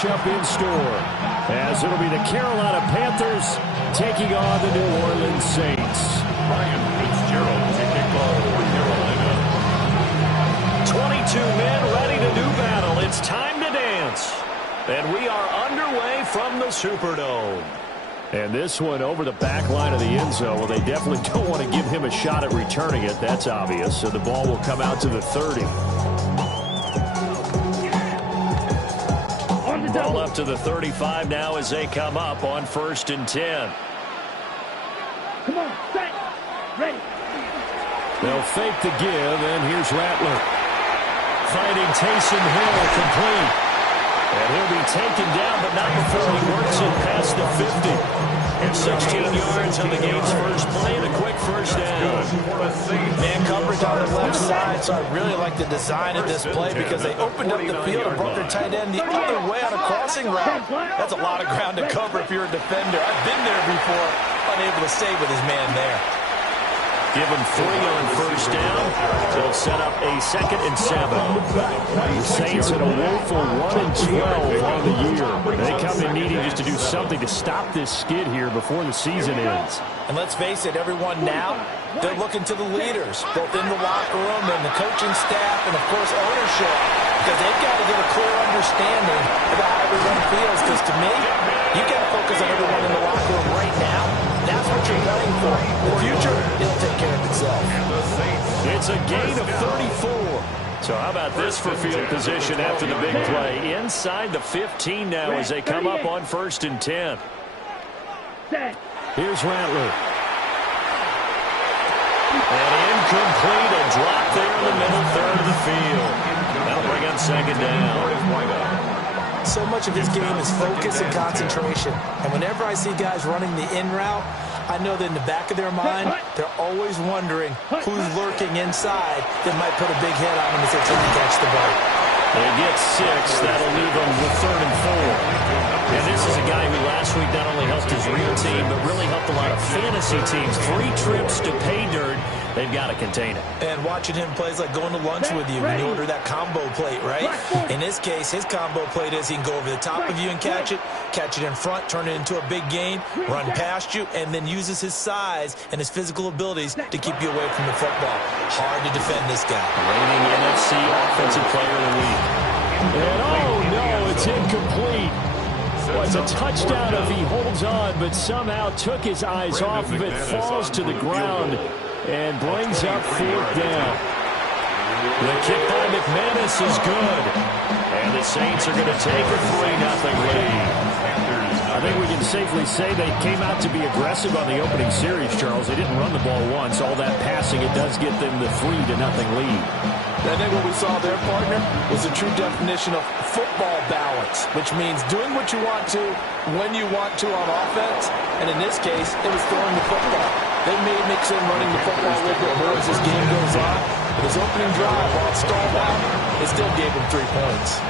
matchup in store, as it'll be the Carolina Panthers taking on the New Orleans Saints. Ryan Fitzgerald to kick off for Carolina. 22 men ready to do battle. It's time to dance. And we are underway from the Superdome. And this one over the back line of the end zone. Well, they definitely don't want to give him a shot at returning it. That's obvious. So the ball will come out to the 30. Ball up to the 35 now as they come up on 1st and 10. Come on, set, ready. They'll fake the give, and here's Rattler. Finding Taysom Hill complete. And he'll be taken down, but not before he works it past the 50. And 16 yards on the game's first play and a quick first down. Man coverage on the left side, so I really like the design of this play because they opened up the field and brought their tight end the other way on a crossing route. That's a lot of ground to cover if you're a defender. I've been there before, unable to stay with his man there. Give him 3 on first down. They'll set up a 2nd and 7. The Saints had a woeful 1-12 on the year. They come in needing just to do something to stop this skid here before the season ends. And let's face it, everyone now, they're looking to the leaders, both in the locker room and the coaching staff and, of course, ownership, because they've got to get a clear understanding about how everyone feels, because to me, you got to focus on everyone in the locker room right now. That's what you're gunning for. The future, it'll take care of itself. It's a gain of 34. So how about this for field position after the big play? Inside the 15 now as they come up on 1st and 10. Here's Rattler. And incomplete, a drop there in the middle third of the field. That'll bring up 2nd down. So much of his game is focus and concentration. And whenever I see guys running the in route, I know that in the back of their mind, they're always wondering who's lurking inside that might put a big hit on them as they try to catch the ball. They get 6. That'll leave them with 3rd and 4. And this is a guy who last week not only helped his real team, but really helped a lot of fantasy teams. 3 trips to pay dirt. They've got to contain it. And watching him play is like going to lunch with you when you order that combo plate, right? In this case, his combo plate is he can go over the top of you and catch it in front, turn it into a big gain, run past you, and then uses his size and his physical abilities to keep you away from the football. Hard to defend this guy. Reigning NFC Offensive Player of the Week. And oh no, it's incomplete. Well, it's a touchdown if he holds on, but somehow took his eyes off of it, falls to the ground, and brings up 4th down. The kick by McManus is good. And the Saints are going to take a 3-0 lead. I think we can safely say they came out to be aggressive on the opening series, Charles. They didn't run the ball once. All that passing, it does get them the 3-0 lead. I think what we saw there, partner, was the true definition of football balance, which means doing what you want to when you want to on offense. And in this case, it was throwing the football. They may mix in running the football a little bit more as this game goes on. But his opening drive, while it stalled out, it still gave him 3 points.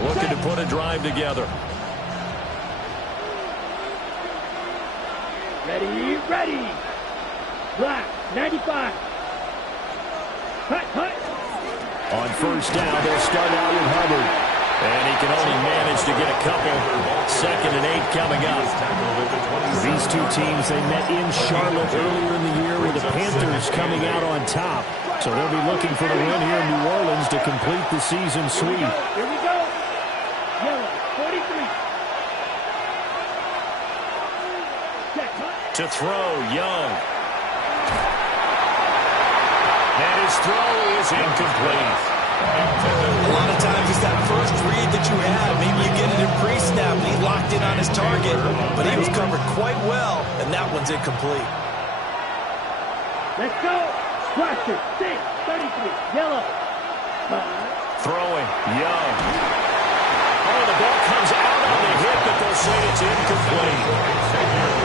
Looking to put a drive together. Ready. Black, 95. Hut. On first down, they'll start out with Hubbard. And he can only manage to get a couple. 2nd and 8 coming up. These two teams, they met in Charlotte earlier in the year with the Panthers coming out on top. So they'll be looking for the win here in New Orleans to complete the season sweep. Here we go. Yellow, 43. To throw, Young. And his throw is incomplete. A lot of times it's that first read that you have. Maybe you get it in pre-snap and he's locked in on his target, but he was covered quite well, and that one's incomplete. Let's go. Question, 6, 33, yellow. Throwing, Young. Oh, the ball comes out on the hit, but they'll say it's incomplete.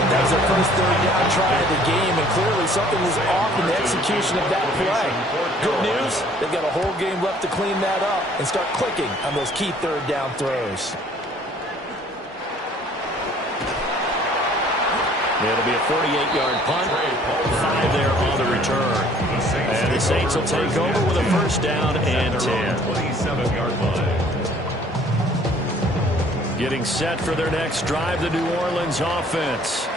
That was their first 3rd down try of the game, and clearly something was off in the execution of that play. Good news, they've got a whole game left to clean that up and start clicking on those key 3rd down throws. It'll be a 48-yard punt. 5 there on the return. And the Saints will take over with a first down and 10. 27-yard line. Getting set for their next drive, the New Orleans offense.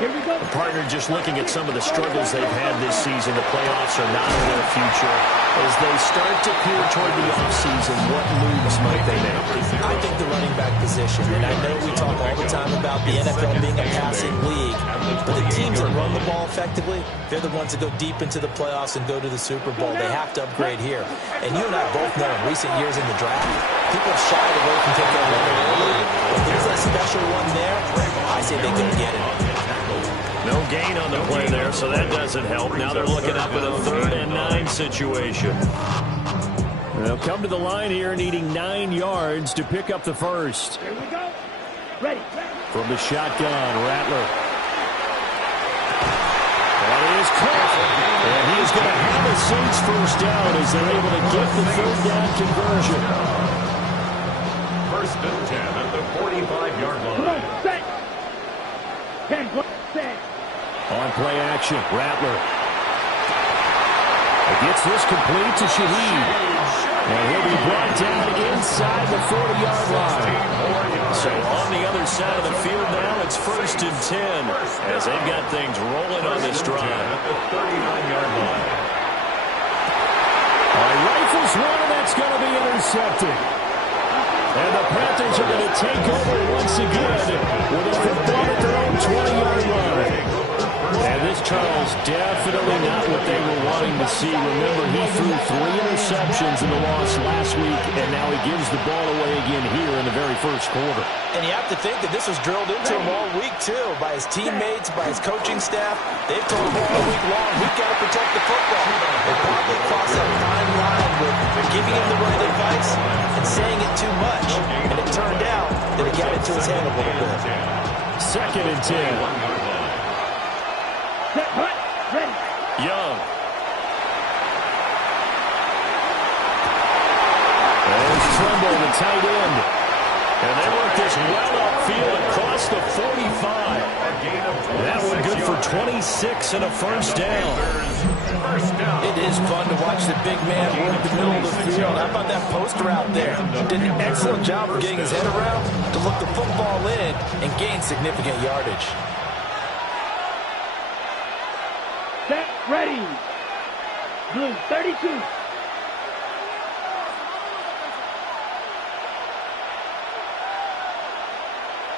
Here we go. The partner just looking at some of the struggles they've had this season. The playoffs are not in their future. As they start to peer toward the offseason, what moves might they make? I think the running back position, and I know we talk all the time about the NFL being a passing league, but the teams that run the ball effectively, they're the ones that go deep into the playoffs and go to the Super Bowl. They have to upgrade here. And you and I both know in recent years in the draft, people have shied away from taking a runner early. If there's a special one there, I say they go get it. No gain on the play there, so that doesn't help. Now they're looking up at a 3rd and 9 situation. They'll come to the line here needing 9 yards to pick up the first. Here we go. Ready. From the shotgun, Rattler. That is caught. And he is going to have a Saints first down as they're able to get the 3rd down conversion. First and 10 at the 45-yard line. Come on, set. 10, set. On play action, Rattler. Gets this complete to Shaheed. And he'll be brought down inside the 40-yard line. So on the other side of the field now, it's first and 10 as they've got things rolling on this drive. At the 39-yard line. Rifles one, and that's going to be intercepted. And the Panthers are going to take over once again with a football at their own 20-yard line. And this, Charles, definitely not what they were wanting to see. Remember, he threw 3 interceptions in the loss last week, and now he gives the ball away again here in the very first quarter. And you have to think that this was drilled into him all week, too, by his teammates, by his coaching staff. They've told him all week long, we've got to protect the football. They probably crossed that fine line with giving him the right advice and saying it too much. And it turned out that it got into his head a little bit. 2nd and 10. Set, hut, ready. Young. There's Tremble, the tight end. And they work this well upfield across the 45. That one good for 26 and a first down. It is fun to watch the big man work the middle of the field. How about that post route there? Did an excellent job of getting his head around to look the football in and gain significant yardage. Set, ready. Blue, 32.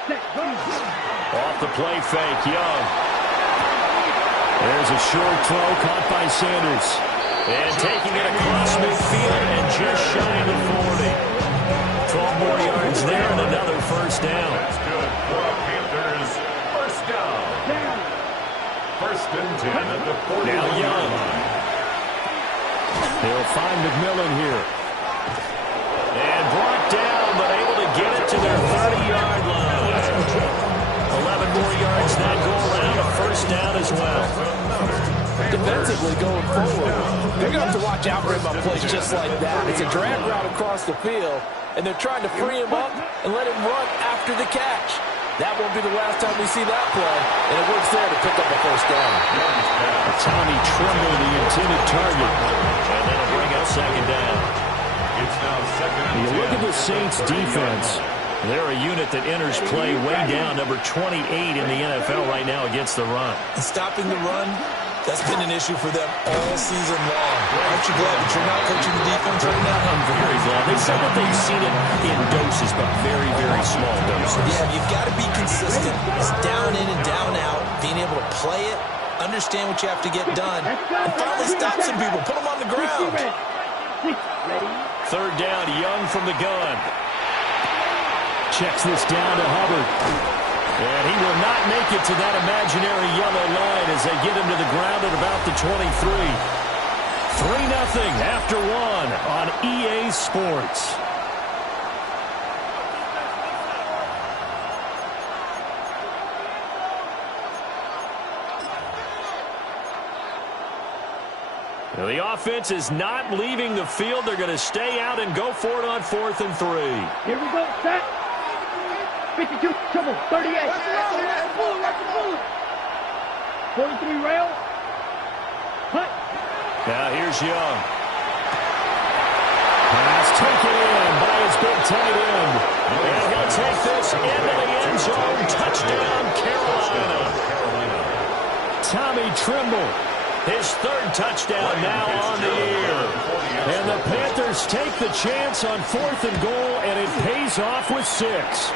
Set, go. Off the play fake, Young. There's a short throw caught by Sanders. And taking it across midfield and just shy of the 40. 12 more yards there and another first down. That's good for the Panthers. First down. Down. First and 10 at the 40. Now Young. They'll find McMillan here. And brought down, but able to get it to their 30-yard line. 11 more yards that go around, a first down as well. Defensively going forward, they're going to have to watch out for him on plays just like that. It's a drag route across the field, and they're trying to free him up and let him run after the catch. That won't be the last time we see that play, and it works there to pick up a first down. Tommy Tremble, the intended target, and that'll bring up second down. It's now second and 10. You look at the Saints defense. They're a unit that enters play way down, number 28 in the NFL right now against the run. And stopping the run, that's been an issue for them all season long. Aren't you glad that you're not coaching the defense right now? I'm very glad. They said that they've seen it in doses, but very, very small doses. Yeah, you've got to be consistent. It's down in and down out, being able to play it, understand what you have to get done, and finally stop some people, put them on the ground. Ready. Third down, Young from the gun. Checks this down to Hubbard. And he will not make it to that imaginary yellow line as they get him to the ground at about the 23. 3-0 after one on EA Sports. Now the offense is not leaving the field. They're going to stay out and go for it on 4th and 3. Here we go. Set. 52. Trouble. 38. 43 rail. Hut. Now here's Young. Pass taken in by his big tight end. And he'll take this into the end zone. Touchdown, Carolina. Tommy Tremble, his third touchdown now on the year. And the Panthers take the chance on 4th and goal, and it pays off with 6.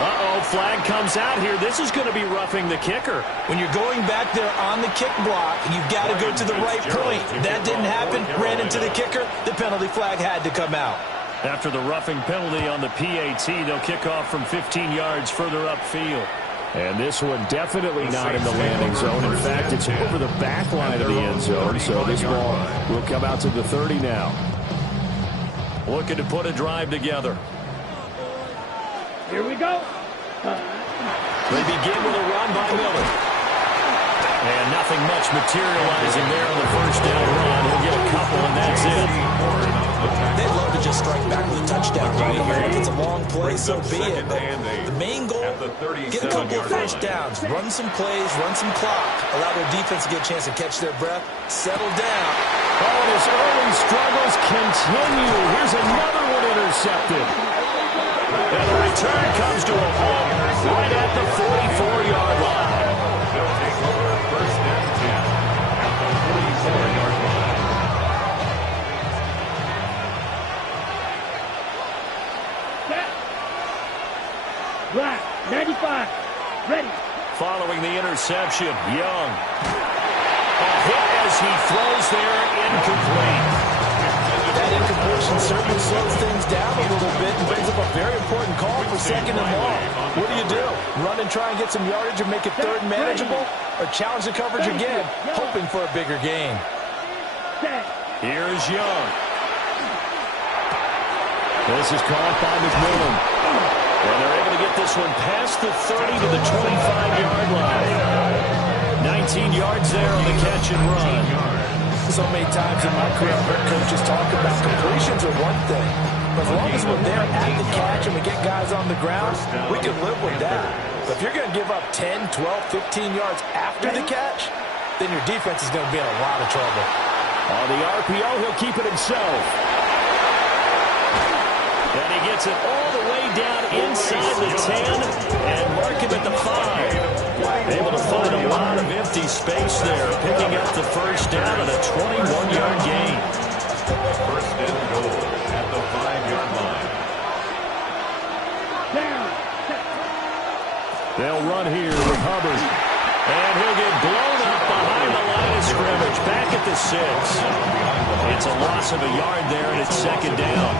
Uh-oh, flag comes out here. This is going to be roughing the kicker. When you're going back there on the kick block, you've got to go to the right point. That didn't happen. Ran into the kicker. The penalty flag had to come out. After the roughing penalty on the PAT, they'll kick off from 15 yards further upfield. And this one definitely not in the landing zone. In fact, it's over the back line of the end zone. So this ball will come out to the 30 now. Looking to put a drive together. Here we go. They begin with a run by Miller. And nothing much materializing there on the first down run. He'll get a couple, and that's it. They'd love to just strike back with a touchdown right here. If it's a long play, so be it. But the main goal, get a couple of first downs. Run some plays, run some clock. Allow their defense to get a chance to catch their breath. Settle down. Oh, and his early struggles continue. Here's another one intercepted. And the return comes to a halt right at the 44-yard line. They'll take over first and 10 at the 44-yard line. Set. Black. 95. Ready. Following the interception, Young. A hit as he throws there, incomplete. That incompletion certainly slows things down a little bit and brings up a very important call for 2nd and long. What do? Run and try and get some yardage and make it 3rd and manageable? Or challenge the coverage again, hoping for a bigger gain? Here's Young. This is caught by McMillan. And they're able to get this one past the 30 to the 25-yard line. 19 yards there on the catch and run. So many times in my career, I've heard coaches talk about completions are one thing. But as long as we're there at the catch and we get guys on the ground, we can live with that. But if you're going to give up 10, 12, 15 yards after the catch, then your defense is going to be in a lot of trouble. On the RPO, he'll keep it himself. And he gets it all the way down inside the 10 and mark him at the 5. Able to find a lot of empty space there, picking up the first down and a 21-yard gain. First and goal at the 5-yard line. They'll run here with Hubbard. And he'll get blown up behind the line of scrimmage, back at the 6. It's a loss of a yard there, and it's 2nd down.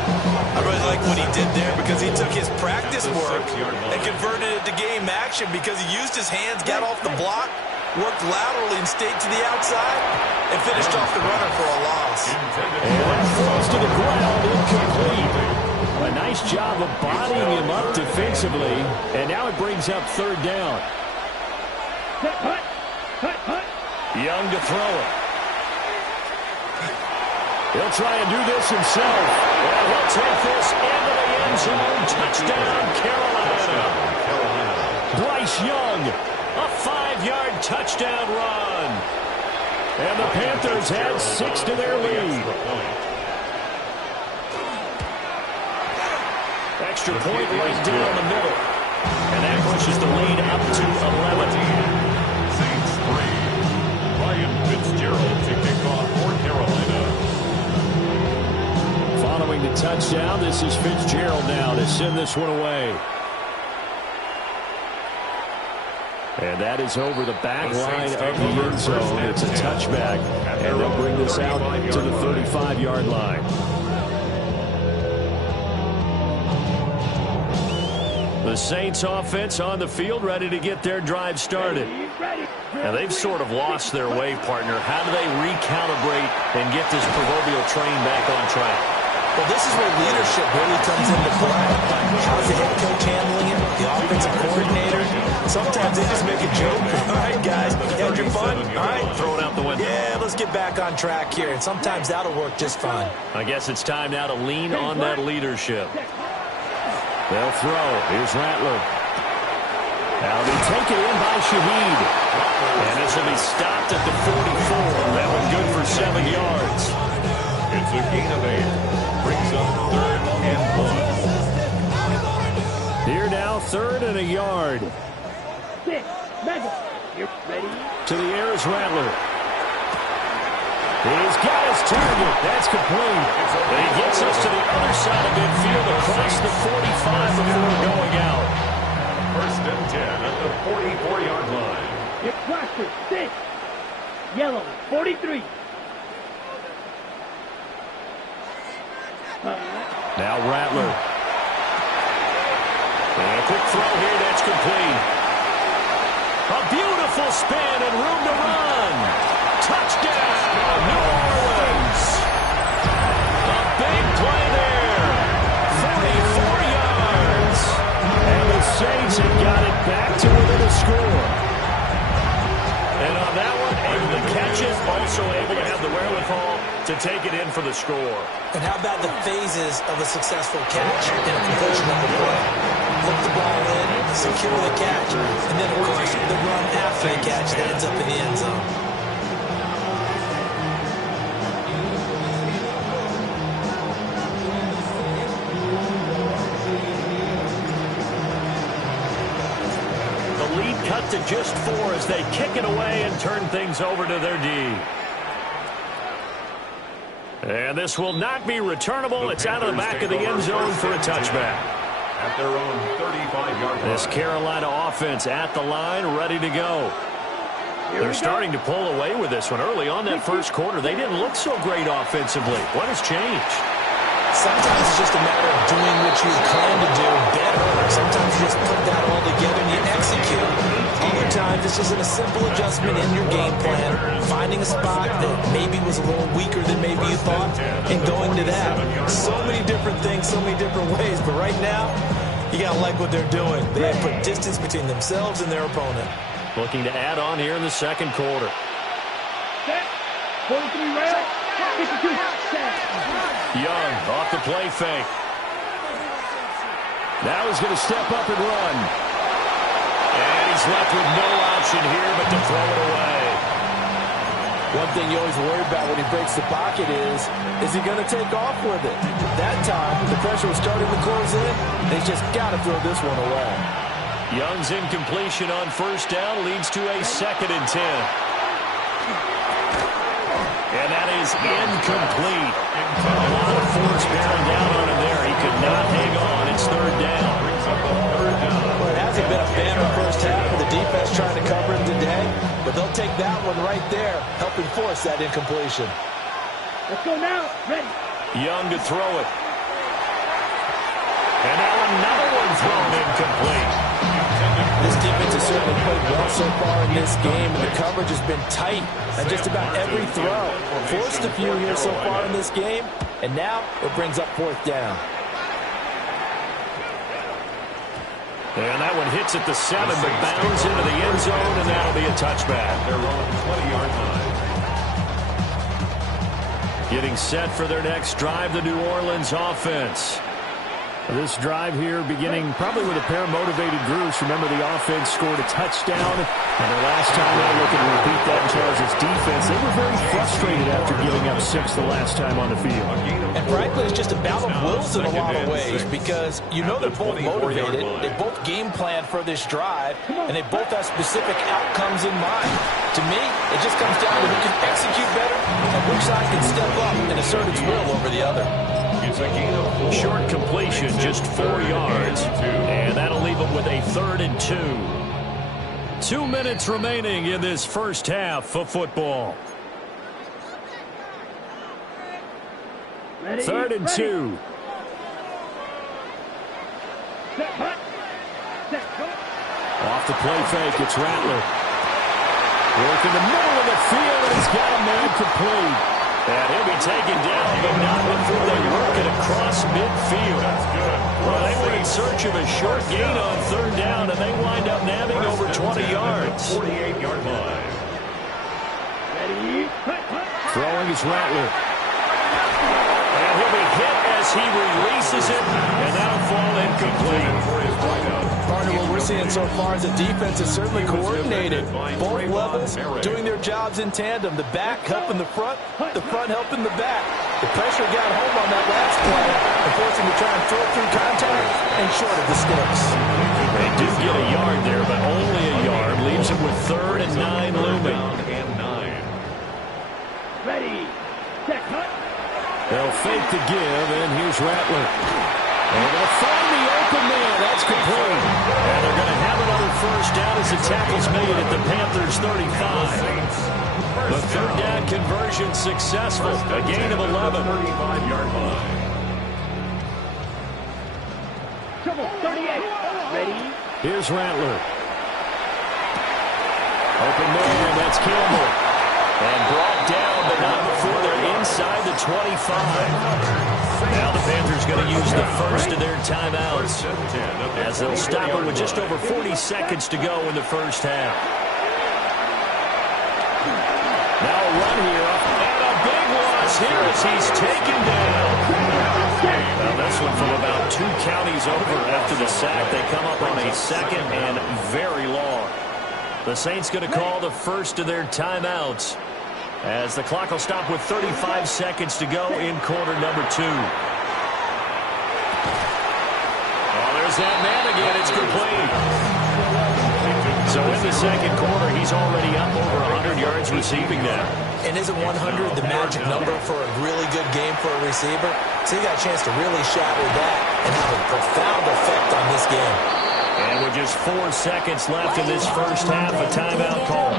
I really like what he did there because he took his practice work and converted it to game action because he used his hands, got off the block, worked laterally and stayed to the outside, and finished off the runner for a loss. And that falls to the ground, incomplete. A nice job of bodying him up defensively, and now it brings up 3rd down. Young to throw it. He'll try and do this himself. And he'll take this into the end zone. Touchdown, Carolina. Bryce Young, a 5-yard touchdown run. And the Panthers had 6 to their lead. Extra point right down the middle. And that pushes the lead up to 11. Saints 3. Ryan Fitzgerald to kick off for Carolina. Following the touchdown, this is Fitzgerald now to send this one away. And that is over the back line of the end zone. It's a touchback. And they'll bring this out to the 35-yard line. The Saints offense on the field, ready to get their drive started. Now they've sort of lost their way, partner. How do they recalibrate and get this proverbial train back on track? Well, this is where leadership really comes into play. How's the head coach handling it? The offensive coordinator? Sometimes they just make a joke. All right, guys, you had your fun? All right. Throw it out the window. Yeah, let's get back on track here. And sometimes that'll work just fine. I guess it's time now to lean on that leadership. They'll throw. Here's Rattler. Now be taken in by Shaheed. And this will be stopped at the 44. That one good for 7 yards. It's a gain of 8. Brings up 3rd and 1. Here now, 3rd and a yard. 6. Mega. You're ready. To the air is Rattler. He's got his target. That's complete. And he gets us to the other side of midfield across the 45 before going out. 1st and 10 at the 44-yard line. Get cluster. 6. Yellow. 43. Now Rattler. And a quick throw here. That's complete. A beautiful spin and room to run. Touchdown, New Orleans. A big play there. 44 yards. And the Saints have got it back to within a score. And on that one, able to catch it, also able to have the wherewithal to take it in for the score. And how about the phases of a successful catch and a completion of the play? Look the ball in, secure the catch, and then, of course, the run after the catch that ends up in the end zone. The lead cut to just 4 as they kick it away and turn things over to their D. And this will not be returnable. It's out of the back of the end zone for a touchback. At their own 35-yard line. This Carolina offense at the line, ready to go. They're starting to pull away with this one. Early on that first quarter, they didn't look so great offensively. What has changed? Sometimes it's just a matter of doing what you plan to do better. Sometimes you just put that all together and you execute. Other times it's just a simple adjustment in your game plan, finding a spot that maybe was a little weaker than maybe you thought, and going to that. So many different things, so many different ways, but right now, you got to like what they're doing. They have put distance between themselves and their opponent. Looking to add on here in the second quarter. Set. 43 rail. 52. Set. Young off the play fake. Now he's going to step up and run. And he's left with no option here but to throw it away. One thing you always worry about when he breaks the pocket is he going to take off with it? That time, the pressure was starting to close in. They just got to throw this one away. Young's incompletion on first down leads to a 2nd and 10. And that is incomplete. A lot of force bearing down on him there. He could not hang on. It's 3rd down. Well, it hasn't been a banner first half of the defense trying to cover him today, but they'll take that one right there, helping force that incompletion. Let's go now. Ready. Young to throw it. And now another one thrown incomplete. This defense has certainly played well so far in this game, and the coverage has been tight on just about every throw. Forced a few here so far in this game, and now it brings up 4th down. And that one hits at the 7, but bounds into the end zone, and that'll be a touchback. Their own 20-yard line. Getting set for their next drive, the New Orleans offense. This drive here beginning probably with a pair of motivated groups. Remember, the offense scored a touchdown, and the last time they were looking to repeat that in Charles' defense, they were very frustrated after giving up 6 the last time on the field. And frankly, it's just a battle of wills in a lot of ways, because you know they're both motivated, they both game plan for this drive, and they both have specific outcomes in mind. To me, it just comes down to who can execute better and which side can step up and assert its will over the other. Short completion, just 4 yards. And that'll leave them with a 3rd and 2. 2 minutes remaining in this first half of football. Ready. 3rd and 2. Set. Hut. Set. Go. Off the play fake, it's Rattler. Work in the middle of the field, and he's got a man complete. And he'll be taken down, but not before they work it across midfield. That's good. Well, they were in search of a short gain on 3rd down, and they wind up nabbing over 20 yards. 48-yard line. Ready. Hut. Hut. Throwing is Rattler. And he'll be hit as he releases it, and that'll fall incomplete. For his wideout. Partner, when we're seeing so far is the defense is certainly coordinated. Both levels doing their jobs in tandem. The back helping the front helping the back. The pressure got home on that last play and forced him to try and throw through contact and short of the sticks. They do get a yard there, but only a yard. Leaves it with 3rd and 9 looming. Ready, set, cut. They'll fake the give, and here's Rattler. And they'll find the open man. That's complete. And they're going to have another first down as the tackle's made at the Panthers' 35. The 3rd down conversion successful. A gain of 11. 35-yard line. Trouble, 38. Ready. Here's Rattler. Open man, that's Campbell. And brought down, but not before they're inside the 25. Now the Panthers going to use the first of their timeouts as they'll stop it with just over 40 seconds to go in the first half. Now a run here, and a big loss here as he's taken down. Now this one from about 2 counties over after the sack. They come up on a 2nd and very long. The Saints going to call the first of their timeouts as the clock will stop with 35 seconds to go in quarter number 2. Oh, there's that man again. It's complete. So in the second quarter, he's already up over 100 yards receiving now. And isn't 100 the magic number for a really good game for a receiver? So he got a chance to really shatter that and have a profound effect on this game. And with just 4 seconds left in this first half, a timeout call.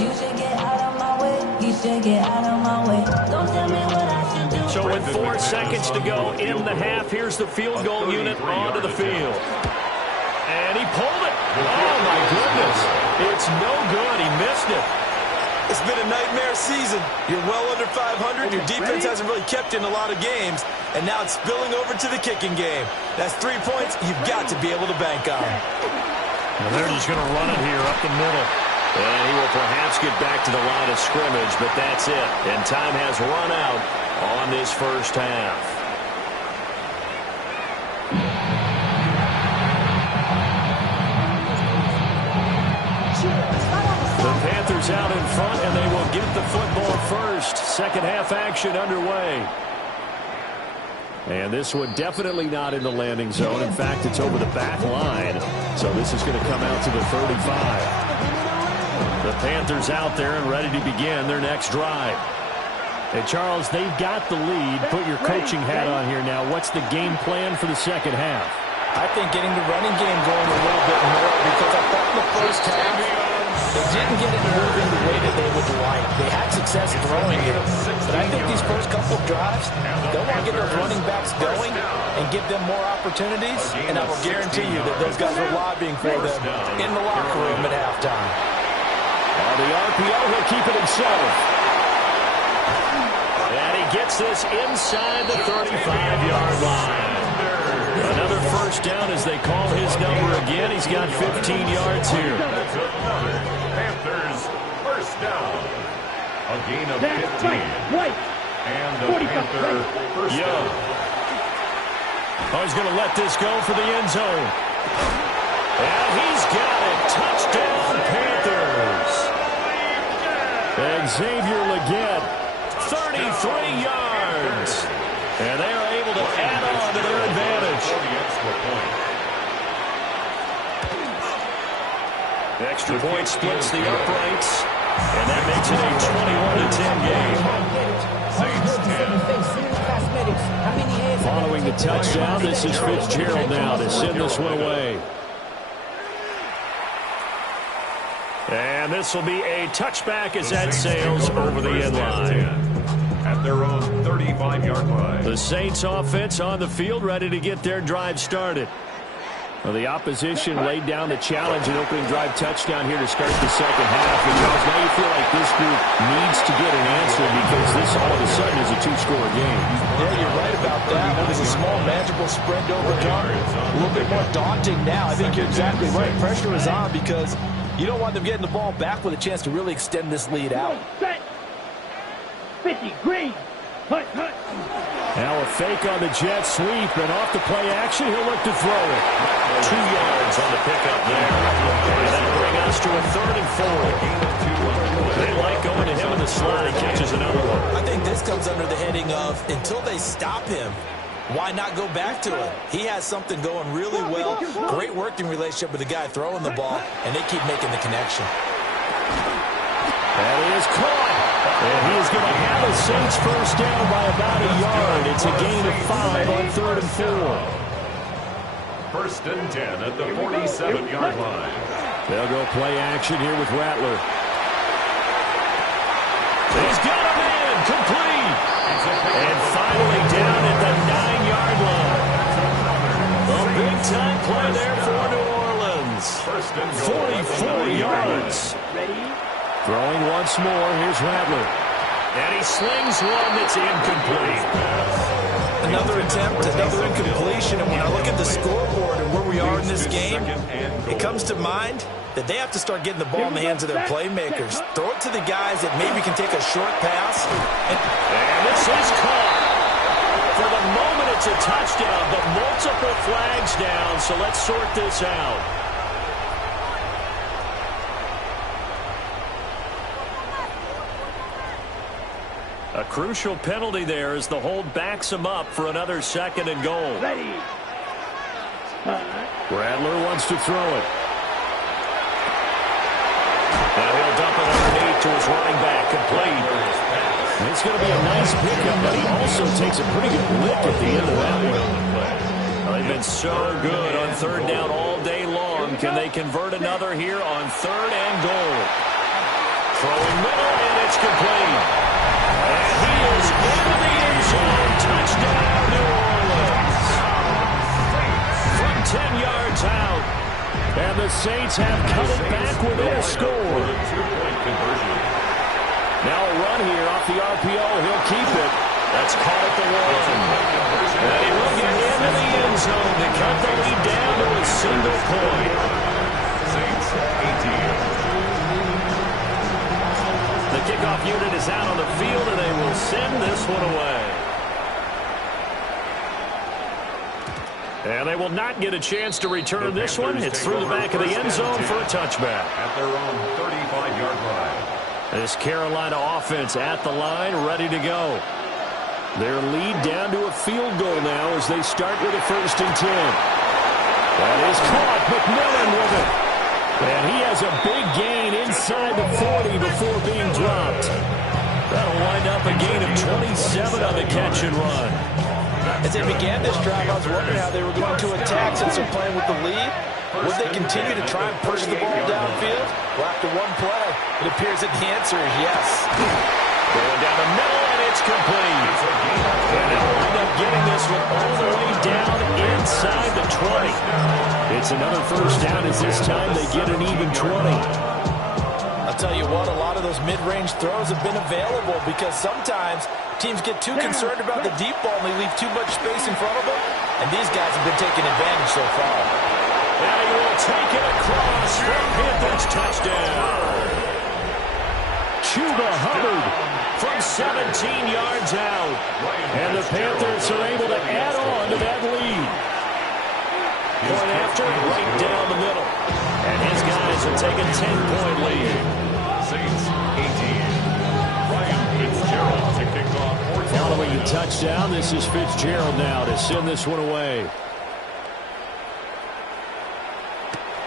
You should get out of my way. You should get out of my way. Don't tell me what I should do. So with 4 seconds to go in the half, here's the field goal unit onto the field. And he pulled it. Oh, my goodness. It's no good. He missed it. It's been a nightmare season. You're well under 500. Your defense hasn't really kept you in a lot of games. And now it's spilling over to the kicking game. That's 3 points you've got to be able to bank on. And they're just going to run it here up the middle. And he will perhaps get back to the line of scrimmage, but that's it. And time has run out on this first half. The Panthers out in front, and they will get the football first. Second half action underway. And this one definitely not in the landing zone. In fact, it's over the back line. So this is going to come out to the 35. The Panthers out there and ready to begin their next drive. Hey, Charles, they've got the lead. Put your coaching hat on here now. What's the game plan for the second half? I think getting the running game going a little bit more because I thought in the first half they didn't get it moving the way that they would like. They had success throwing it. But I think these first couple of drives, they'll want to get those running backs going and give them more opportunities. And I will guarantee you that those guys are lobbying for them in the locker room at halftime. On the RPO, he'll keep it himself. And he gets this inside the 35-yard line. Another first down as they call his number again. He's got 15 yards here. Panthers first down. A gain of 15. And the Panther first down. Oh, he's going to let this go for the end zone. And he's got it. Touchdown, Panthers. Xavier Legette, 33 yards. And they are able to add on to their advantage. The extra point splits the uprights, and that makes it a 21-10 game. Following the touchdown, this is Fitzgerald now to send this one away. And this will be a touchback as that sails over the end line. At their own 35-yard line. The Saints offense on the field ready to get their drive started. Well, the opposition laid down the challenge and opening drive touchdown here to start the second half. And now you feel like this group needs to get an answer because this all of a sudden is a 2-score game. Yeah, you're right about that. It was a small, manageable spread to overcome. A little bit more daunting now. I think you're exactly right. Pressure is on because you don't want them getting the ball back with a chance to really extend this lead out. Set. 50, green. Now a fake on the jet sweep, and off the play action, he'll look to throw it. 2 yards on the pickup there. And that'll bring us to a 3rd and 4. They like going to him in the slot. He catches another one. I think this comes under the heading of, until they stop him, why not go back to him? He has something going really well. Great working relationship with the guy throwing the ball, and they keep making the connection. That is caught. And he is going to have a Saints first down by about a yard. It's a gain of 5 on 3rd and 4. 1st and 10 at the 47-yard line. They'll go play action here with Rattler. He's got a man, complete. And finally down at the 9-yard line. A big-time play there for New Orleans. 44 yards. Throwing once more, here's Rattler. And he slings one that's incomplete. Another attempt, another incompletion, and when I look at the scoreboard and where we are in this game, it comes to mind that they have to start getting the ball in the hands of their playmakers. Throw it to the guys that maybe can take a short pass. And this is caught. For the moment, it's a touchdown, but multiple flags down, so let's sort this out. A crucial penalty there as the hold backs him up for another 2nd and goal. Rattler wants to throw it. Now he'll dump it underneath to his running back, complete. It's going to be a nice pickup, but he also takes a pretty good lick at the end of that one. They've been so good on 3rd down all day long. Can they convert another here on 3rd and goal? Throwing middle, and it's complete. And he is into the end zone. Touchdown, New Orleans. From 10 yards out. And the Saints have cut it back within a score. Now a run here off the RPO. He'll keep it. That's caught at the 1. And he will get into the end zone to cut the lead down to a single point. Saints 18. The kickoff unit is out on the field, and they will send this one away. And they will not get a chance to return this one. It's through the back of the end zone for a touchback. At their own 35-yard line. This Carolina offense at the line, ready to go. Their lead down to a field goal now as they start with a 1st and 10. That is caught. McMillan with it. And he has a big gain inside the 40 before being dropped. That'll wind up a gain of 27 on the catch and run. As they began this drive, I was wondering how they were going to attack since they're playing with the lead. Would they continue to try and push the ball downfield? Well, after one play, it appears that the answer is yes. Going down the middle, and it's complete. And they'll wind up getting this one all the way down inside the 20. It's another 1st down as this time they get an even 20. I'll tell you what, a lot of those mid-range throws have been available because sometimes teams get too concerned about the deep ball and they leave too much space in front of them. And these guys have been taking advantage so far. And he will take it across for Panthers touchdown. Chuba Hubbard from 17 yards out. And the Panthers are able to add on to that lead. Point after, right down the middle. And his guys will take a 10-point lead. Saints 18. Ryan Fitzgerald to kick off. Following the touchdown, this is Fitzgerald now to send this one away.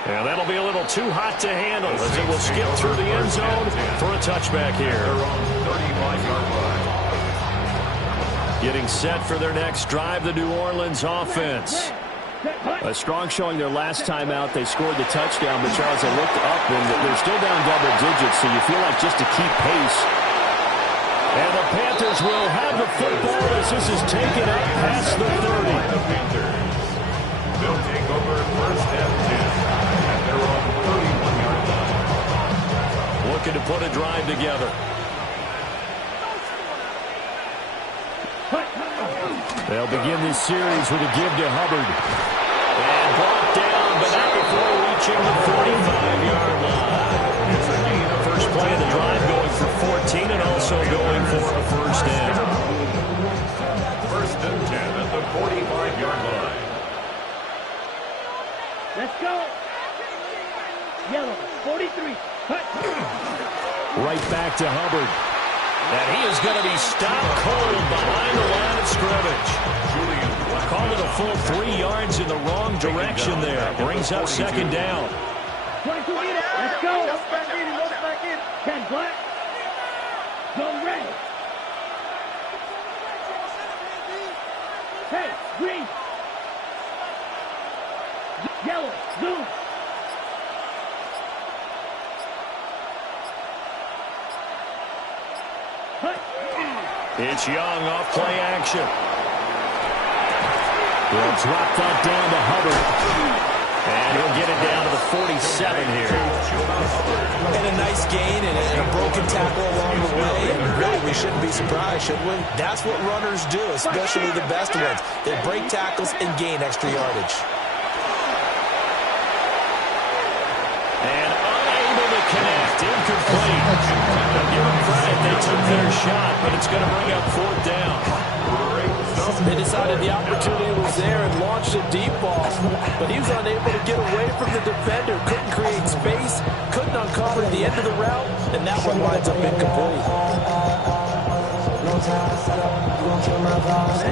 And that'll be a little too hot to handle as it will skip through the end zone for a touchback here. They're on 35-yard line. Getting set for their next drive, the New Orleans offense. A strong showing their last time out. They scored the touchdown, but Charles, they looked up and they're still down double digits, so you feel like just to keep pace. And the Panthers will have the football as this is taken up past the 30. The Panthers. They'll take over 1st and 10 at their own 31-yard line. Looking to put a drive together. They'll begin this series with a give to Hubbard. And brought down, but not before reaching the 45-yard line. It's a gain of First play of the drive going for 14 and also going for a 1st down. 45-yard line. Let's go. Yellow, 43. Cut. Right back to Hubbard. And he is going to be stopped cold behind the line of scrimmage. Called it a full 3 yards in the wrong direction there. Brings up second down. 22 meters. Let's go. Back in. 10 black. Go red. Hey, green. Yellow, zoom. It's Young off play action. They'll drop that down to Hubbard. And he'll get it down to the 47 here. And a nice gain and a broken tackle along the way. And really, we shouldn't be surprised, should we? That's what runners do, especially the best ones. They break tackles and gain extra yardage. And unable to connect. Incomplete. Now give them credit. They took their shot, but it's going to bring up fourth down. They decided the opportunity was there and launched a deep ball, but he was unable to get away from the defender, couldn't create space, couldn't uncover the end of the route, and that one winds up incomplete.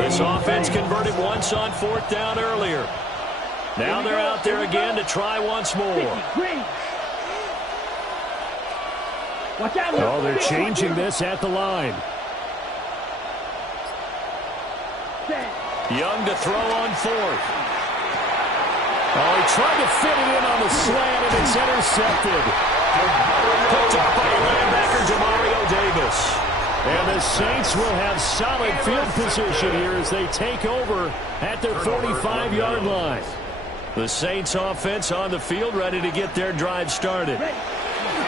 This offense converted once on fourth down earlier. Now they're out there again to try once more. Watch out. Oh, they're changing this at the line. Young to throw on fourth. Oh, he tried to fit it in on the slant, and it's intercepted. Picked up by linebacker Demario Davis. And the Saints will have solid field position here as they take over at their 45-yard line. The Saints offense on the field, ready to get their drive started.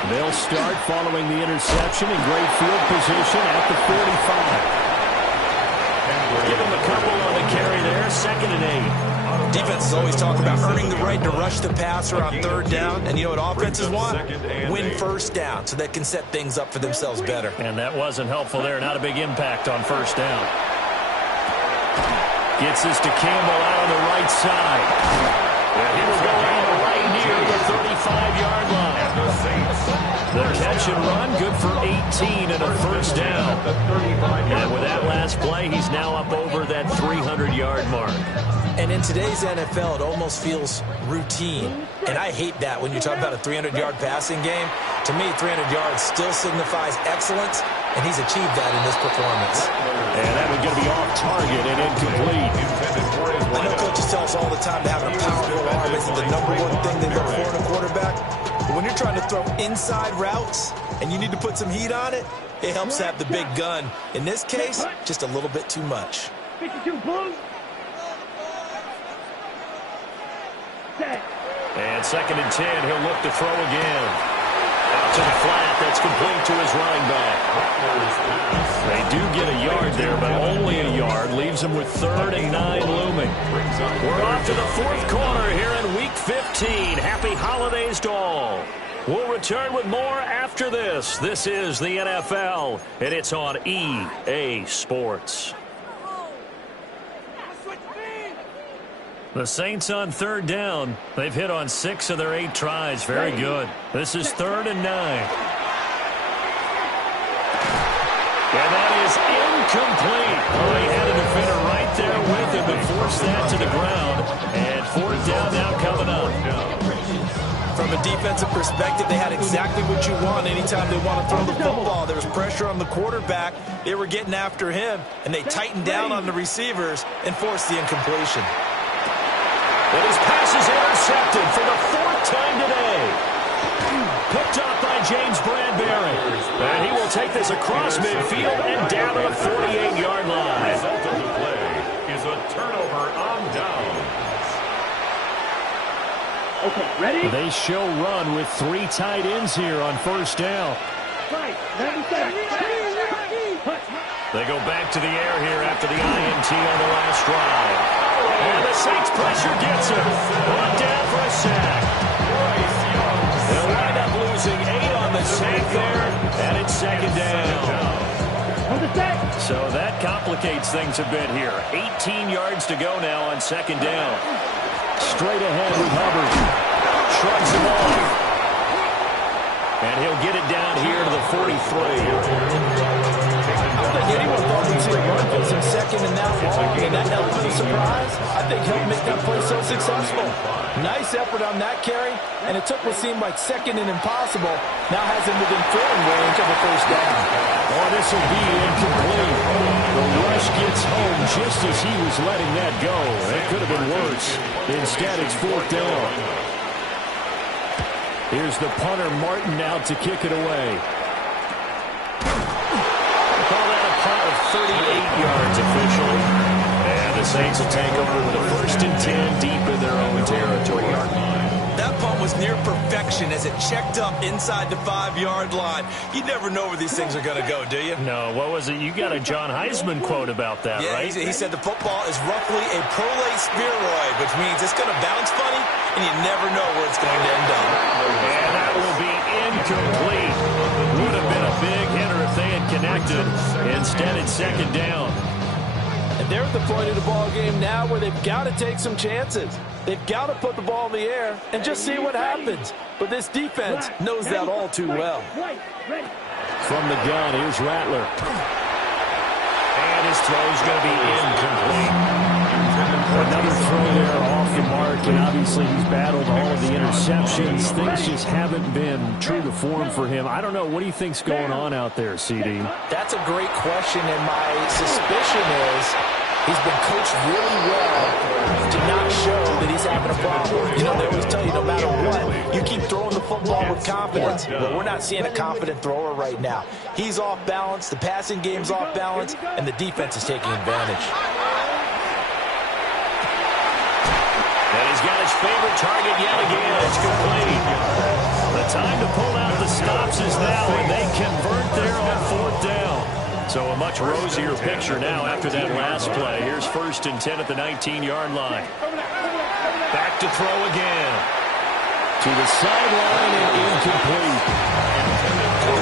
They'll start following the interception in great field position at the 45. Give him a couple on the carry there, 2nd and 8. Defenses always talk about earning the right to rush the passer on third down. And you know what offenses want? Win first down so they can set things up for themselves better. And that wasn't helpful there. Not a big impact on first down. Gets this to Campbell out on the right side. And he will go in right near the 35-yard line. The catch and run, good for 18 and a first down. And with that last play, he's now up over that 300-yard mark. And in today's NFL, it almost feels routine. And I hate that when you talk about a 300-yard passing game. To me, 300 yards still signifies excellence, and he's achieved that in this performance. And that was going to be off target and incomplete. I know coaches tell us all the time that having a powerful arm isn't the number one thing they look for in a quarterback. But when you're trying to throw inside routes and you need to put some heat on it, it helps have the big gun. In this case, just a little bit too much. 52 blue. And 2nd and 10, he'll look to throw again. Out to the flat, that's complete to his running back. They do get a yard there, but only a yard. Leaves them with 3rd and 9 looming. We're off to the fourth quarter here in Week 15. Happy holidays to all. We'll return with more after this. This is the NFL, and it's on EA Sports. The Saints on third down. They've hit on 6 of their 8 tries. Very good. This is 3rd and 9. And that is incomplete. Oh, he had a defender right there with him and forced that to the ground. And fourth down now coming up. From a defensive perspective, they had exactly what you want anytime they want to throw the football. There was pressure on the quarterback. They were getting after him, and they tightened down on the receivers and forced the incompletion. And his pass is intercepted for the 4th time today. Picked off by James Bradbury. And he will take this across midfield and down to the 48-yard line. The result of the play is a turnover on downs. Okay, ready? They show run with 3 tight ends here on first down. Right, 97. They go back to the air here after the INT on the last drive. And the Saints pressure gets him. Brought down for a sack. They'll wind up losing 8 on the sack there, and it's 2nd down. So that complicates things a bit here. 18 yards to go now on second down. Straight ahead with Hubbard. Shrugs him off. And he'll get it down here to the 43. I don't think anyone thought we'd see a run fix in second and that long, and that element of surprise, I think, helped make that play so successful. Nice effort on that carry, and it took what seemed like second and impossible, now has him within throwing range of a first down. Oh, this will be incomplete. The rush gets home just as he was letting that go. It could have been worse. Instead, it's fourth down. Here's the punter, Martin, out to kick it away. Call that a punt of 38 yards officially. And the Saints will take over with a 1st and 10 deep in their own territory. That punt was near perfection as it checked up inside the 5-yard line. You never know where these things are going to go, do you? No, what was it? You got a John Heisman quote about that, yeah, right? He said the football is roughly a prolate spheroid, which means it's going to bounce funny, and you never know where it's going to end up. And that will be incomplete. Would have been a big hitter if they had connected. Instead, it's second down. And they're at the point of the ball game now where they've got to take some chances. They've got to put the ball in the air and just see what happens. But this defense knows that all too well. From the gun, here's Rattler. And his throw's going to be incomplete. Another throw there off the mark, and obviously he's battled all of the interceptions. Things just haven't been true to form for him. I don't know. What do you think's going on out there, CD? That's a great question, and my suspicion is he's been coached really well to not show that he's having a problem. You know, they always tell you no matter what, you keep throwing the football with confidence. But we're not seeing a confident thrower right now. He's off balance, the passing game's off balance, and the defense is taking advantage. And he's got his favorite target yet again. It's complete. The time to pull out the stops is now, and they convert there on fourth down. So a much rosier picture now after that last play. Here's 1st and 10 at the 19-yard line. Back to throw again. To the sideline and incomplete.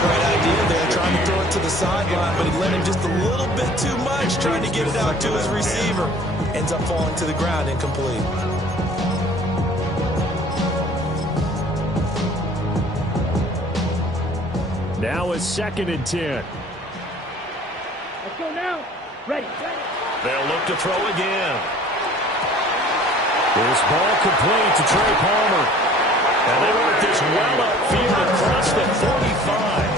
Great idea there, trying to throw it to the sideline, but he let him just a little bit too much, trying to get it out to his receiver. Ends up falling to the ground, incomplete. Now it's 2nd and 10. Let's go now. Ready. They'll look to throw again. This ball complete to Trey Palmer. And they work this well upfield across the 45.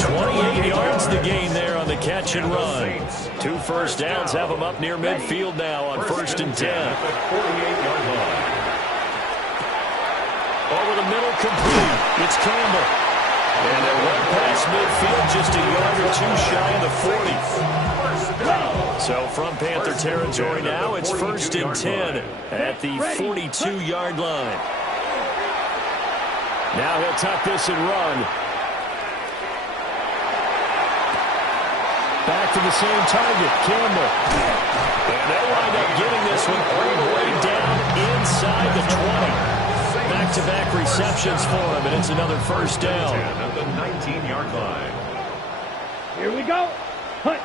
28 yards to gain there on the catch and run. 2 first downs have them up near midfield now on 1st and 10. Over the middle, complete. It's Campbell. And they're right past midfield, just a yard or two shy of the 40. So from Panther territory now, it's 1st and 10 at the 42-yard line. Now he'll tuck this and run. Back to the same target, Campbell. And they'll wind up getting this one all the way down inside the 20. Back-to-back receptions for him, and it's another 1st down. At the 19-yard line. Here we go. Hut.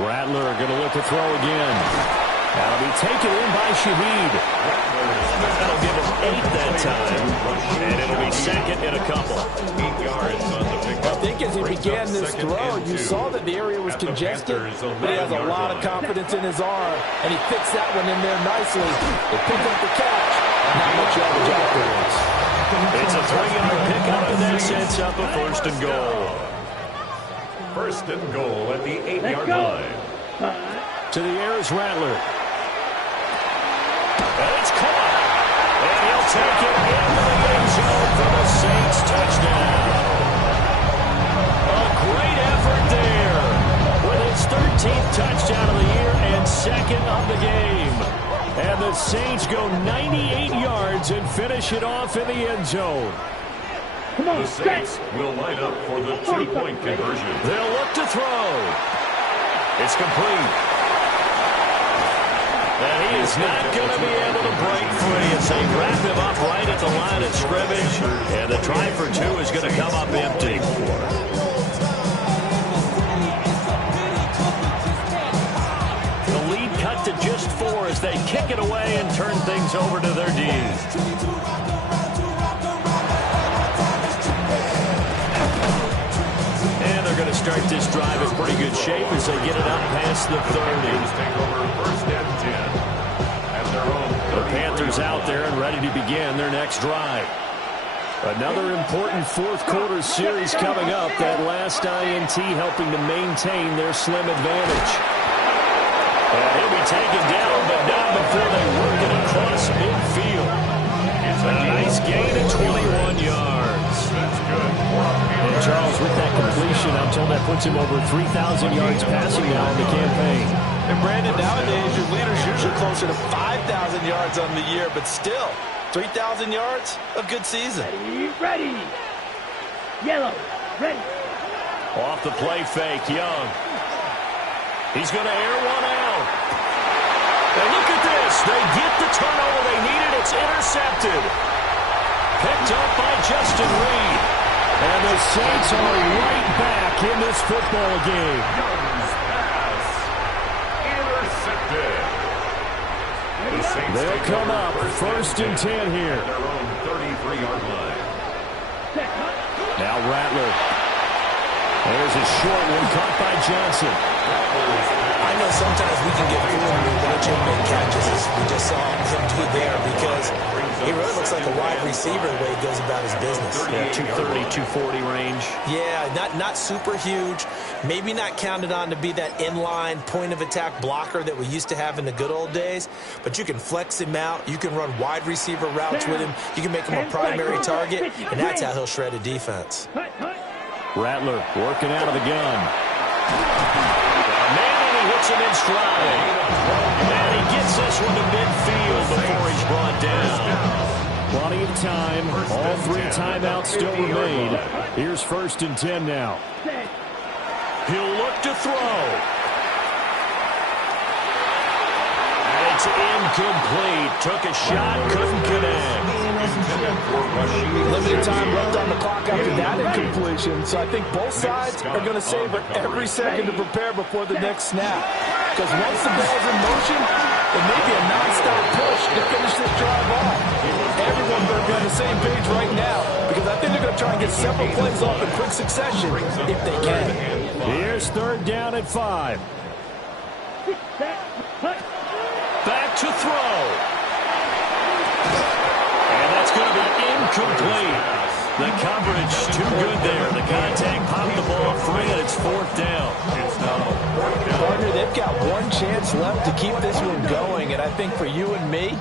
Rattler going to look to throw again. That'll be taken in by Shaheed. That'll give him 8 that time, and it'll be 2nd in a couple. 8 yards on the pickup. I think as he began this throw, you saw that the area was congested, but he has a lot of confidence in his arm, and he fixed that one in there nicely. They picked up the catch. Not much yardage afterwards. It's a 3-yard pickup, and that sets up a 1st and goal. 1st and goal at the 8-yard line. To the air is Rattler. And it's caught. And he'll take it into the end zone for the Saints touchdown. A great effort there. With his 13th touchdown of the year and 2nd of the game. And the Saints go 98 yards and finish it off in the end zone. Come on, The Saints will line up for the 2-point conversion. They'll look to throw. It's complete. And he is not going to be able to break free as they wrap him up right at the line of scrimmage. And the try for 2 is going to come up empty. turn things over to their D. And they're going to start this drive in pretty good shape as they get it up past the 30. Take over first and 10. At their own 30. The Panthers out there and ready to begin their next drive. Another important fourth-quarter series coming up. That last INT helping to maintain their slim advantage. He'll be taken down, but not before they work it across midfield. It's a nice gain of 21 yards. That's good. And Charles, with that completion, I'm told that puts him over 3,000 yards passing now in the campaign. And Brandon, nowadays your leader's usually closer to 5,000 yards on the year, but still, 3,000 yards, a good season. Ready. Yellow. Ready. Off the play fake, Young. He's going to air one out. And look at this. They get the turnover they needed. It's intercepted. Picked up by Justin Reed. And the Saints are right back in this football game. Young's pass. Intercepted. The Saints They'll take come over up first and 10 here. at their own 33-yard line. Now Rattler. There's a short one caught by Johnson. I know sometimes we can get fooled when we watch him make catches, as we just saw him do there, because he really looks like a wide receiver the way he goes about his business. Yeah, 230, 240 range. Yeah, not super huge. Maybe not counted on to be that inline point-of-attack blocker that we used to have in the good old days, but you can flex him out. You can run wide receiver routes with him. You can make him a primary target, and that's how he'll shred a defense. Rattler working out of the gun. Manning, he hits him in stride. And he gets this one to midfield before he's brought down. Plenty of time. All three timeouts still remain. Here's first and 10 now. He'll look to throw. And it's incomplete. Took a shot, couldn't connect. Limited time left on the clock after that incompletion, so I think both sides are going to savor every second to prepare before the next snap. Because once the ball's in motion, it may be a non-stop push to finish this drive off. Everyone better be on the same page right now, because I think they're going to try and get several plays off in quick succession if they can. Here's third down at 5. Back to throw. And that's going to be incomplete. The coverage too good there. The contact popped the ball free, and it's fourth down. Partner, they've got one chance left to keep this one going, and I think for you and me,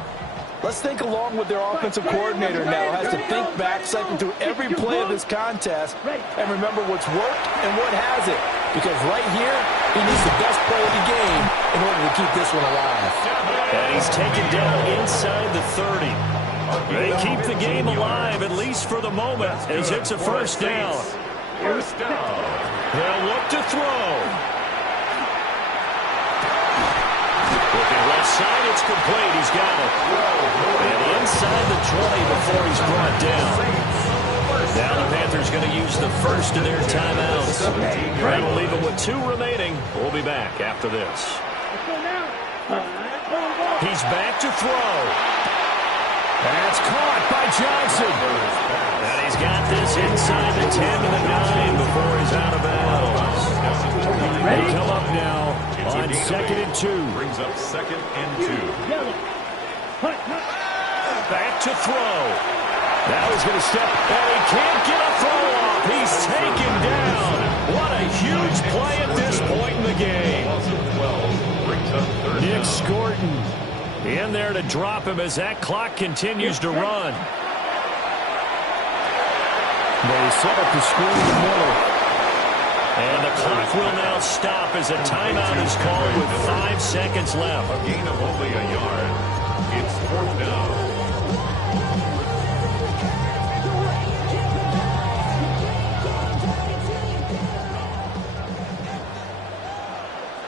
let's think along with their offensive coordinator now. Has to think back, cycle through every play of this contest, and remember what's worked and what hasn't. Because right here, he needs the best play of the game in order to keep this one alive. And he's taken down inside the 30. They keep the game alive, at least for the moment, as it's a first down. First down. They'll look to throw. Looking left side, it's complete. He's got it. And inside the 20 before he's brought down. Now the Panthers going to use the first of their timeouts. That'll leave them with 2 remaining. We'll be back after this. He's back to throw. That's caught by Johnson. And he's got this inside the 10 to the 9 before he's out of bounds. They come up now on second and 2. Brings up second and 2. Back to throw. Now he's going to step. And he can't get a throw off. He's taken down. What a huge play at this point in the game. Nick Scorton in there to drop him as that clock continues to run. They set up the screen in the middle. And the clock will now stop as a timeout is called with 5 seconds left. A gain of only a yard. It's fourth down.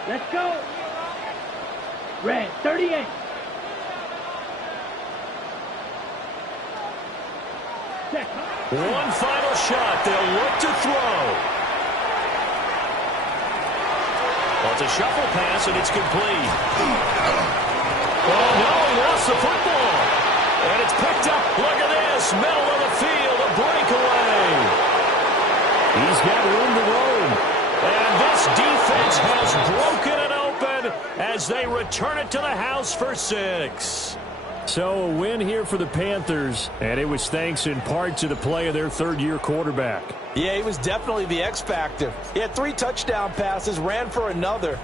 Let's go. Red, 38. One final shot. They'll look to throw. Well, it's a shuffle pass, and it's complete. Oh, no, lost the football. And it's picked up. Look at this. Middle of the field. A breakaway. He's got room to roam. And this defense has broken it open as they return it to the house for 6. So a win here for the Panthers, and it was thanks in part to the play of their third-year quarterback. Yeah, he was definitely the X factor. He had 3 touchdown passes, ran for another,